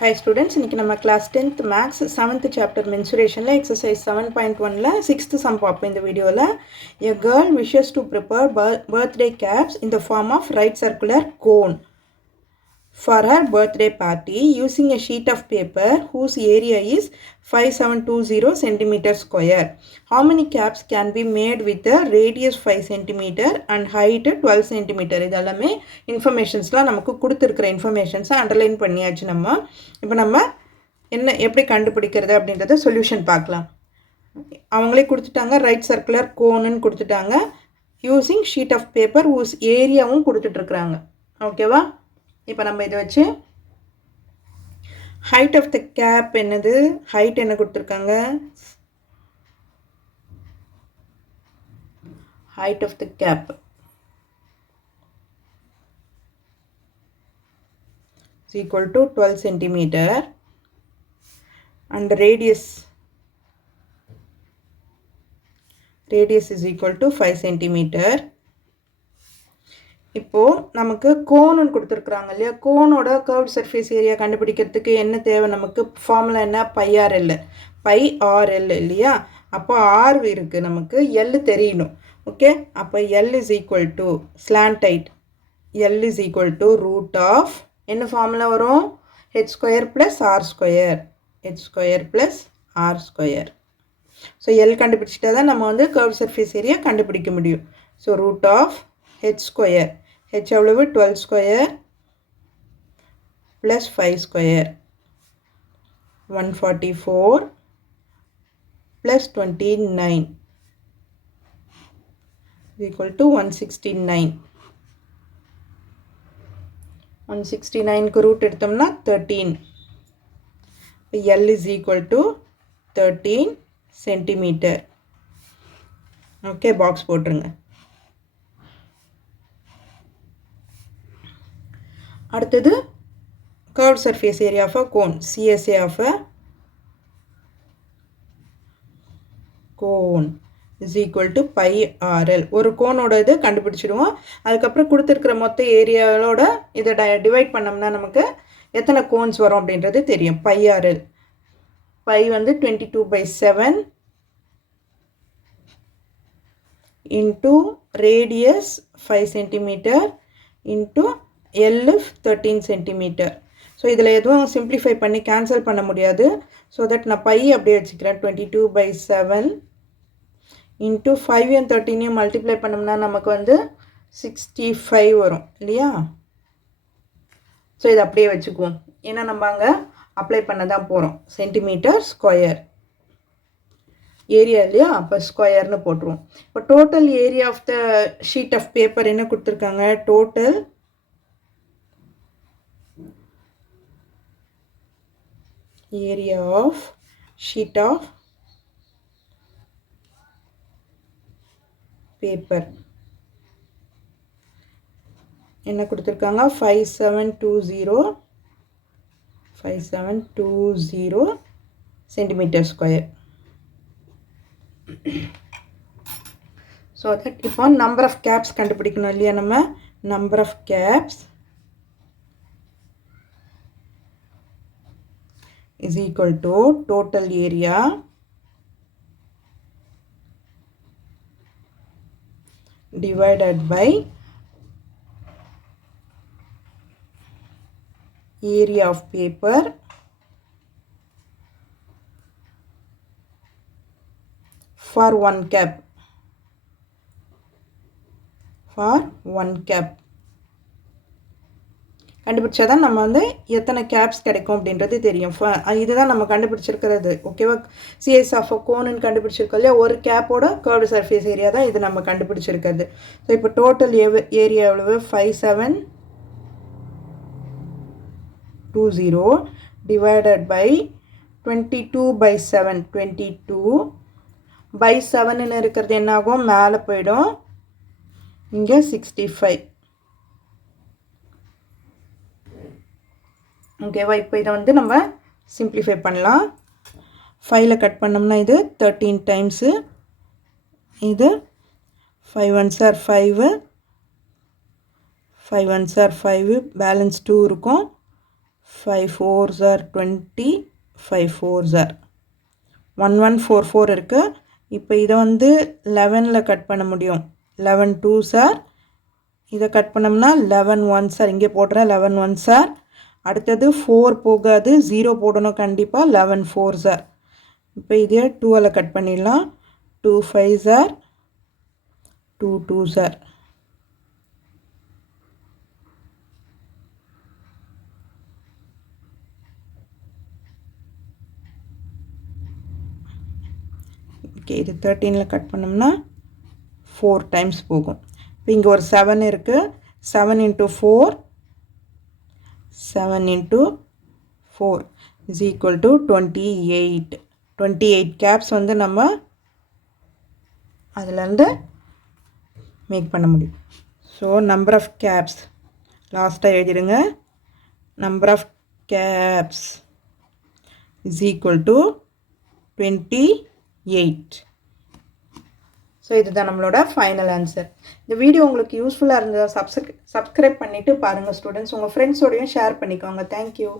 Hi students, இன்னைக்கு நம்ம class 10th maths 7th chapter mensuration exercise 7.1 6th sum பார்ப்போம் இந்த வீடியோல. A girl wishes to prepare birthday caps in the form of right circular cone for her birthday party using a sheet of paper whose area is 5720 cm square. How many caps can be made with a radius 5 cm and height 12 cm? இதெல்லாமே இன்ஃபர்மேஷன்ஸ்லாம் நமக்கு கொடுத்துருக்கிற இன்ஃபர்மேஷன்ஸை underline பண்ணியாச்சு. இப்போ நம்ம எப்படி கண்டுபிடிக்கிறது அப்படின்றத solution பார்க்கலாம். அவங்களே கொடுத்துட்டாங்க, ரைட் சர்க்குலர் கோனுன்னு கொடுத்துட்டாங்க. யூஸிங் ஷீட் ஆஃப் பேப்பர் ஊஸ் ஏரியாவும் கொடுத்துட்ருக்குறாங்க. ஓகேவா? இப்போ நம்ம இதை வச்சு ஹைட் ஆஃப் த கேப் என்னது, ஹைட் என்ன கொடுத்துருக்காங்க, height of the cap is equal to 12 centimeter and radius is equal to 5 centimeter. இப்போ நமக்கு கோன்னு கொடுத்துருக்குறாங்க இல்லையா, கோனோட கர்வ்ட் சர்ஃபேஸ் ஏரியா கண்டுபிடிக்கிறதுக்கு என்ன தேவை, நமக்கு ஃபார்முலா என்ன, πRL இல்லையா. அப்போ ஆர் இருக்குது, நமக்கு எல் தெரியணும். ஓகே, அப்போ L is equal to slant height, L is equal to root of என்ன ஃபார்முலா வரும், H square plus R square, H square plus R square. So L கண்டுபிடிச்சிட்டா தான் நம்ம வந்து கர்வ் சர்ஃபேஸ் ஏரியா கண்டுபிடிக்க முடியும். So root of H square, h எவ்வளவு 12 square plus 5 square 144 plus 29 equal to 169. 169க்கு ரூட் எடுத்தோம்னா 13. L is equal to 13 centimetre. Okay, box போட்டுருங்க. அடுத்தது curved surface area of a cone, CSA of a cone is equal to πRL. ஒரு கோனோட இது கண்டுபிடிச்சிடுவோம். அதுக்கப்புறம் கொடுத்துருக்கிற மொத்த ஏரியாவோட இதை டிவைட் பண்ணோம்னா நமக்கு எத்தனை கோன்ஸ் வரும் அப்படின்றது தெரியும். πRL, பை வந்து 22/7 into radius 5 centimeter into L 13 centimeter. So இதில் எதுவும் சிம்பிளிஃபை பண்ணி கேன்சல் பண்ண முடியாது. ஸோ தட் நான் பை அப்படியே வச்சுக்கிறேன். 22/7 இன்ட்டு 5 and 13 மல்டிப்ளை பண்ணோம்னா நமக்கு வந்து 65 வரும் இல்லையா. ஸோ இதை அப்படியே வச்சுக்குவோம், ஏன்னா நம்ம அங்கே அப்ளை பண்ண தான் போகிறோம். சென்டிமீட்டர் ஸ்கொயர் ஏரியா இல்லையா, அப்போ ஸ்கொயர்னு போட்டுருவோம். இப்போ total area of the sheet of paper என்ன கொடுத்துருக்காங்க, total area of sheet of paper என்ன கொடுத்துருக்காங்க, 5720 சென்டிமீட்டர் ஸ்கொயர். ஸோ தட் இப்போ நம்பர் ஆஃப் கேப்ஸ் கண்டுபிடிக்கணும் இல்லையா. நம்ம number of caps is equal to total area divided by area of paper for one cap, கண்டுபிடிச்சாதான் நம்ம வந்து எத்தனை கேப்ஸ் கிடைக்கும் அப்படின்றது தெரியும். இதுதான் நம்ம கண்டுபிடிச்சிருக்கிறது. ஓகேவா, சிஎஸ் ஆஃப் கோனுன்னு கண்டுபிடிச்சிருக்கோம் இல்லையா, ஒரு கேப்போட கர்வ்டு சர்ஃபேஸ் ஏரியா தான் இது நம்ம கண்டுபிடிச்சிருக்கிறது. ஸோ இப்போ டோட்டல் ஏரியா எவ்வளவு, 5720 டிவைடட் பை 22/7, 22/7ன்னு இருக்கிறது என்ன ஆகும், மேலே போயிடும், இங்கே 65. ஓகேவா, இப்போ இதை வந்து நம்ம சிம்பிளிஃபை பண்ணலாம். 5ல் கட் பண்ணோம்னா இது 13 டைம்ஸு, இது 5 1s are 5 5 1s are 5, balance 2 இருக்கும். 5 4s are 20, 5 4s are 1144 இருக்குது. இப்போ இதை வந்து 11ல் கட் பண்ண முடியும். 11 2s are, இதை கட் பண்ணோம்னா 11 1s are, இங்கே போடுறேன் 11 1s are. அடுத்தது 4 போகாது, 0 போடணும் கண்டிப்பாக. 11 4s are. இப்போ இதே 2ல் கட் பண்ணிடலாம். 2 5s are, 2 2s are. Okay, இது 13ல் கட் பண்ணோம்னா 4 டைம்ஸ் போகும். இப்போ இங்கே ஒரு 7 இருக்குது. 7 into 4, 7 into 4 is equal to 28. 28 caps வந்து நம்ம அதிலேருந்து மேக் பண்ண முடியும். ஸோ நம்பர் ஆஃப் கேப்ஸ் லாஸ்ட்டாக எழுதிடுங்க. Number of caps is equal to 28. ஸோ இதுதான் நம்மளோட ஃபைனல் ஆன்சர். இந்த வீடியோ உங்களுக்கு யூஸ்ஃபுல்லாக இருந்ததா சப்ஸ்கிரைப் பண்ணிவிட்டு பாருங்கள் ஸ்டூடெண்ட்ஸ். உங்கள் ஃப்ரெண்ட்ஸோடையும் ஷேர் பண்ணிக்கோங்க. தேங்க்யூ.